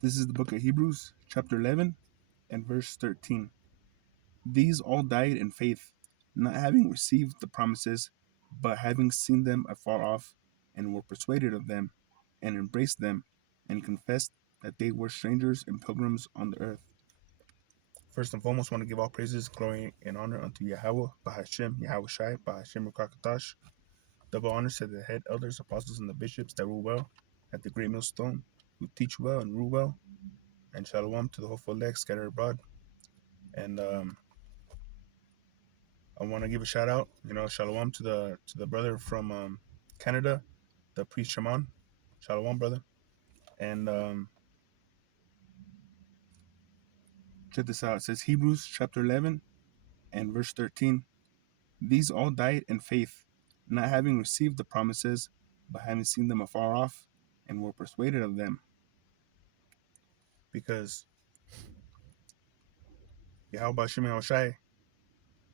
This is the book of Hebrews, chapter 11, and verse 13. These all died in faith, not having received the promises, but having seen them afar off, and were persuaded of them, and embraced them, and confessed that they were strangers and pilgrims on the earth. First and foremost, I want to give all praises, glory, and honor unto Yahweh, Bahashem, Yahweh Shai, Bahashem Rakakatash. Double honors to the head elders, apostles, and the bishops that rule well at the great millstone, who teach well and rule well, and shalom to the hopeful elect scattered abroad. And I want to give a shout out, shalom to the brother from Canada, the priest Shaman. Shalom, brother. And check this out. It says Hebrews chapter 11 and verse 13. These all died in faith, not having received the promises, but having seen them afar off, and were persuaded of them. Because Yahweh Shem Shai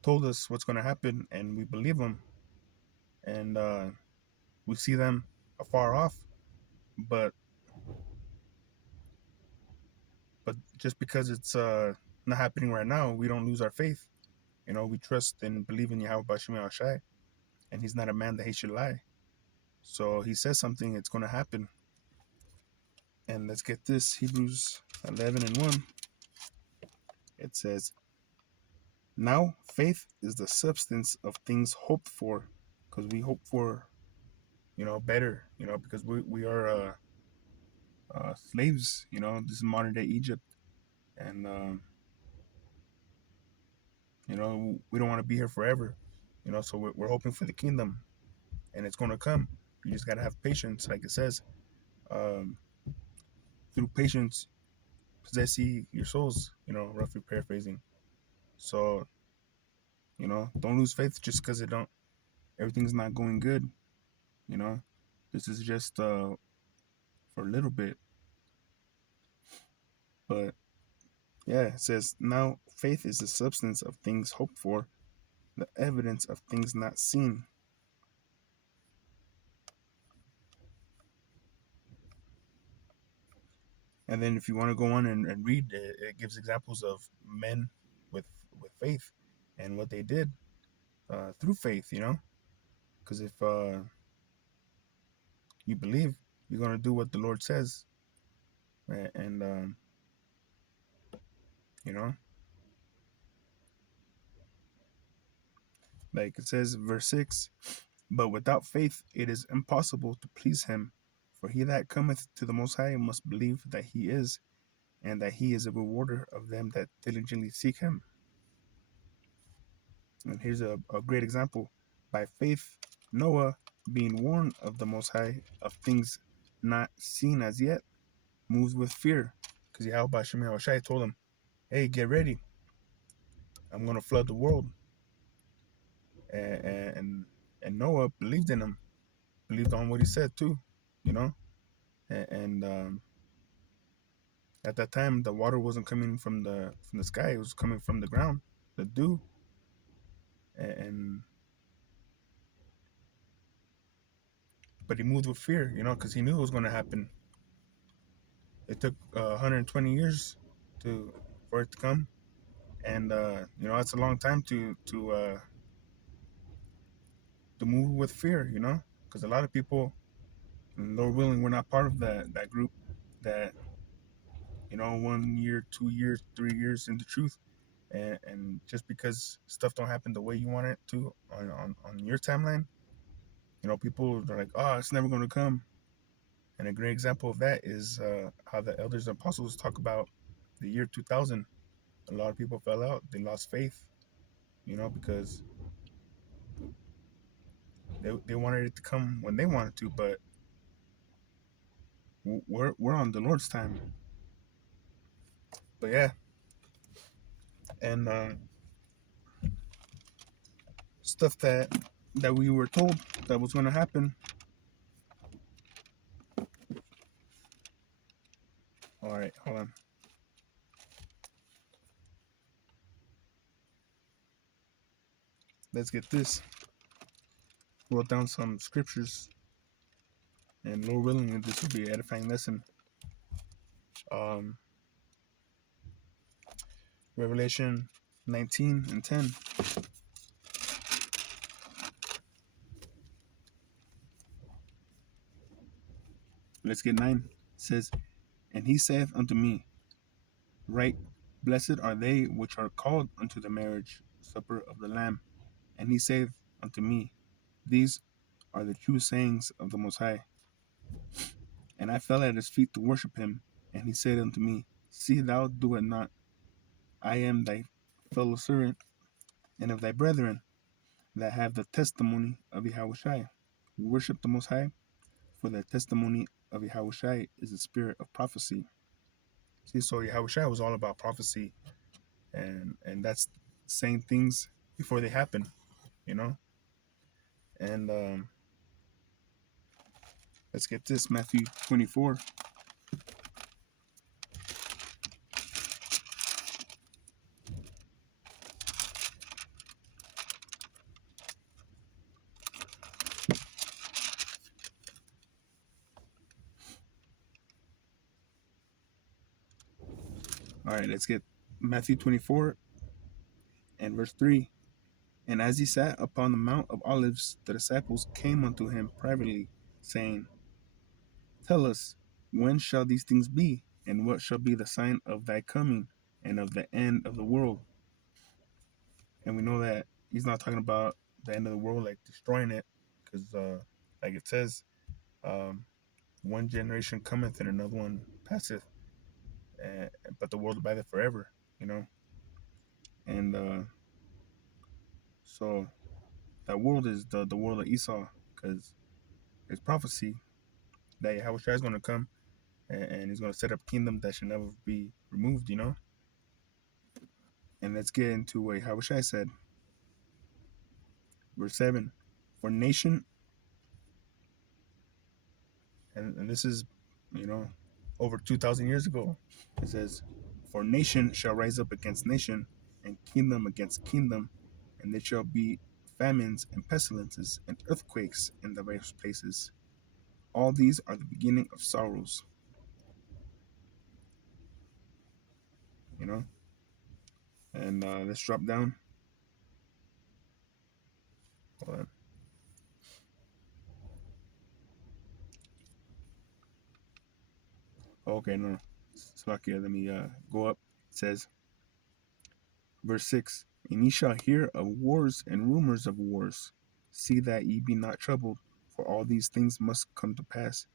told us what's going to happen, and we believe him, and we see them afar off, but just because it's not happening right now, we don't lose our faith. We trust and believe in Yahweh Bashim Shai, and he's not a man that he should lie. So he says something, it's going to happen. And let's get this, Hebrews 11 and 1. It says, now faith is the substance of things hoped for, because we hope for, better, because we are slaves, this is modern day Egypt. And, we don't want to be here forever, so we're hoping for the kingdom, and it's going to come. You just got to have patience, like it says. Um, through patience, possess ye your souls, roughly paraphrasing. So, don't lose faith just because everything's not going good, you know. This is just for a little bit. But yeah, it says, now faith is the substance of things hoped for, the evidence of things not seen. And then if you want to go on and read, it gives examples of men with faith and what they did through faith, because if you believe, you're going to do what the Lord says. And you know, like it says, verse 6, but without faith it is impossible to please him. For he that cometh to the Most High must believe that he is, and that he is a rewarder of them that diligently seek him. And here's a great example. By faith, Noah, being warned of the Most High of things not seen as yet, moves with fear. Because Yahweh Shem Shai told him, hey, get ready. I'm going to flood the world. And Noah believed in him, believed on what he said too, you know. And at that time, the water wasn't coming from the sky; it was coming from the ground, the dew. And but he moved with fear, because he knew it was going to happen. It took 120 years for it to come, and that's a long time to move with fear, because a lot of people, Lord willing, we're not part of that group that 1 year, 2 years, 3 years into truth, and just because stuff don't happen the way you want it to on your timeline, people are like, oh, it's never going to come. And a great example of that is how the elders and apostles talk about the year 2000. A lot of people fell out, they lost faith, because they wanted it to come when they wanted to, but we're on the Lord's time. But yeah, and stuff that we were told that was going to happen. All right, hold on. Let's get this. Wrote down some scriptures, and Lord willing, this will be an edifying lesson. Um, Revelation 19 and 10. Let's get 9. It says, "And he saith unto me, Right, blessed are they which are called unto the marriage supper of the Lamb. And he saith unto me, These are the true sayings of the Most High. And I fell at his feet to worship him. And he said unto me, See thou do it not. I am thy fellow servant and of thy brethren that have the testimony of Yahushai. Worship the Most High, for the testimony of Yahushai is the spirit of prophecy." See, so Yahushai was all about prophecy, and that's saying things before they happen, you know. And let's get this, Matthew 24. All right, let's get Matthew 24 and verse 3. "And as he sat upon the Mount of Olives, the disciples came unto him privately, saying, Tell us, when shall these things be? And what shall be the sign of thy coming and of the end of the world?" And we know that he's not talking about the end of the world, like destroying it, because like it says, um, one generation cometh and another one passeth, uh, but the world abideth forever, you know. And so that world is the world of Esau, because it's prophecy that Yahushua is going to come, and he's going to set up a kingdom that should never be removed, you know. And let's get into what Yahushua said, verse 7. "For nation," and this is, you know, over 2,000 years ago. It says, "For nation shall rise up against nation, and kingdom against kingdom, and there shall be famines and pestilences and earthquakes in the various places. All these are the beginning of sorrows." You know. And let's drop down. Hold on. Okay, no. Slovakia, let me go up. It says, verse 6, "And ye shall hear of wars and rumors of wars. See that ye be not troubled, for all these things must come to pass,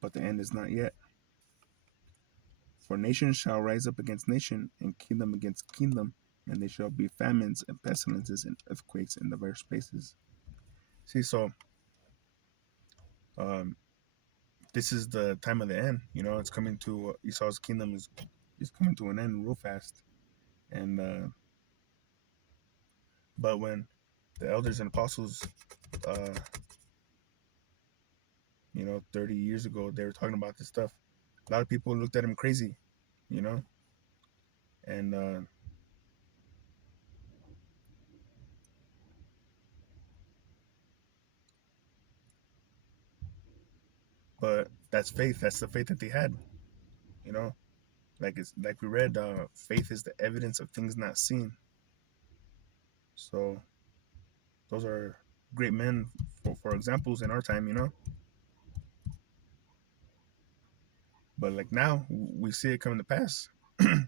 but the end is not yet. For nation shall rise up against nation, and kingdom against kingdom, and there shall be famines and pestilences and earthquakes in the various places." See, so um, this is the time of the end. You know, it's coming to Esau's kingdom is coming to an end real fast. And but when the elders and apostles, uh, 30 years ago, they were talking about this stuff, a lot of people looked at him crazy, you know, and but that's faith. That's the faith that they had, you know. Like it's like we read, faith is the evidence of things not seen. So those are great men for examples in our time, you know. But like now, we see it coming to pass. There's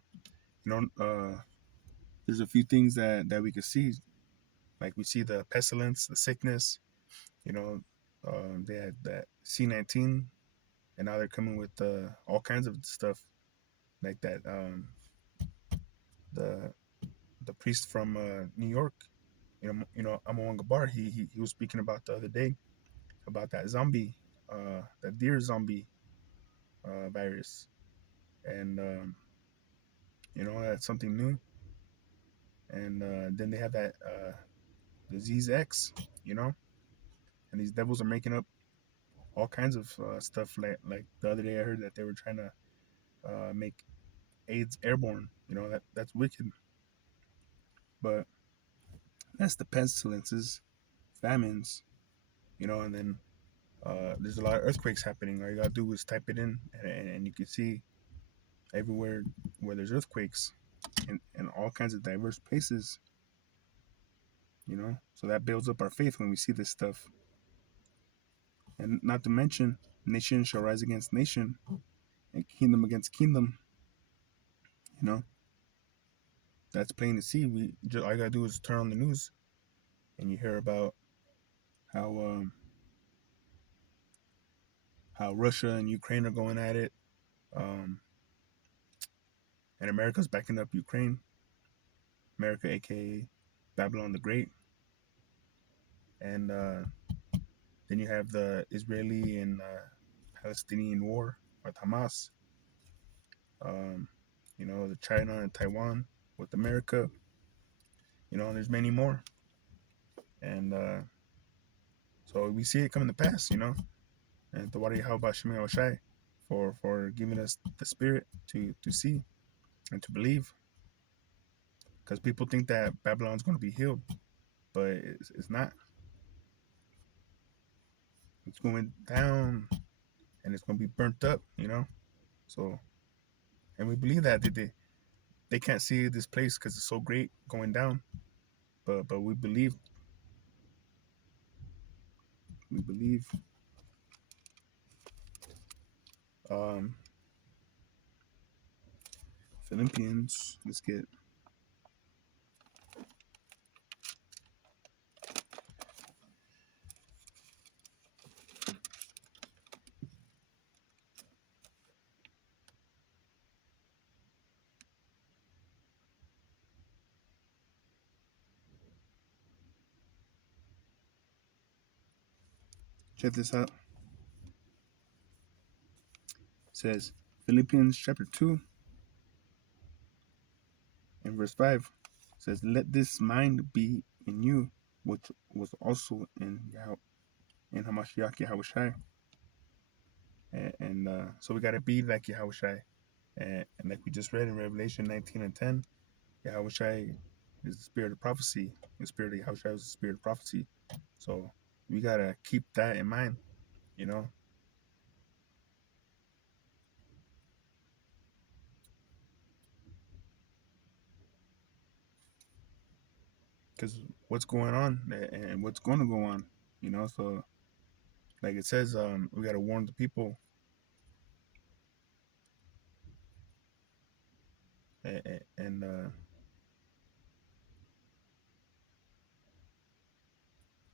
a few things that we could see. Like we see the pestilence, the sickness. You know, they had that C-19, and now they're coming with all kinds of stuff like that. The the priest from New York, Amawanga Bar, he was speaking about the other day about that zombie, that deer zombie virus, and that's something new. And then they have that disease X, you know, and these devils are making up all kinds of stuff. Like the other day, I heard that they were trying to make AIDS airborne. You know, that's wicked. But that's the pestilences, famines, and then there's a lot of earthquakes happening. All you gotta do is type it in, and you can see everywhere where there's earthquakes in all kinds of diverse places, you know. So that builds up our faith when we see this stuff. And not to mention, nation shall rise against nation and kingdom against kingdom, you know. That's plain to see. We just all you gotta do is turn on the news and you hear about how um, how Russia and Ukraine are going at it, um, and America's backing up Ukraine. America, aka Babylon the Great, and then you have the Israeli and Palestinian war with Hamas. Um, you know, the China and Taiwan with America. You know, and there's many more, and so we see it coming to pass. You know, and the Wari Hauba Shemi Oshai for giving us the spirit to see and to believe, because people think that Babylon's going to be healed, but it's not. It's going down, and it's going to be burnt up. You know, so and we believe that they can't see this place because it's so great going down, but we believe. Um, Philippians. Let's get check this out. It says Philippians chapter 2 and verse 5 says, "Let this mind be in you, which was also in Hamashiach Yahushai." And so we got to be like Yahushai. And like we just read in Revelation 19 and 10, Yahushai is the spirit of prophecy. The spirit of Yahushai is the spirit of prophecy. So we got to keep that in mind, you know, because what's going on and what's going to go on, you know. So like it says, we got to warn the people, and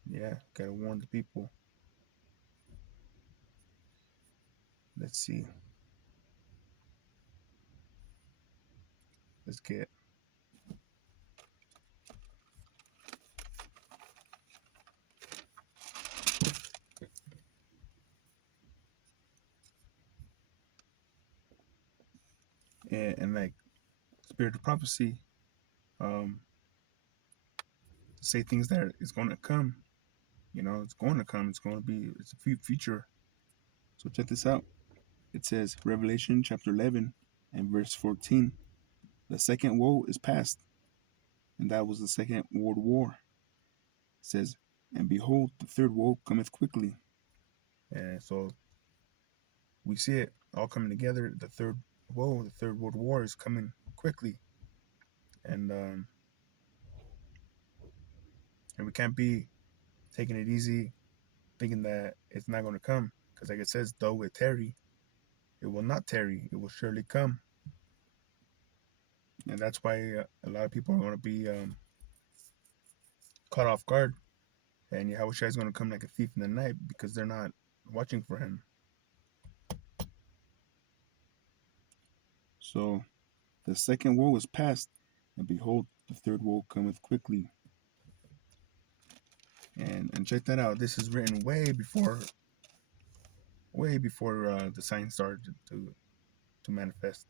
yeah, got to warn the people. Let's see. Let's get and like spirit of prophecy, um, say things that is going to come. You know, it's going to come. It's going to be. It's a future. So check this out. It says Revelation chapter 11 and verse 14. The second woe is past, and that was the second world war. It says, and behold, the third woe cometh quickly. And so we see it all coming together. The third woe, the third world war is coming quickly, and and we can't be taking it easy, thinking that it's not going to come. Because like it says, though it tarry, it will not tarry. It will surely come. And that's why a lot of people are going to be caught off guard. And Yahushua is going to come like a thief in the night because they're not watching for him. So the second woe is past, and behold, the third woe cometh quickly. And check that out. This is written way before the signs started to manifest.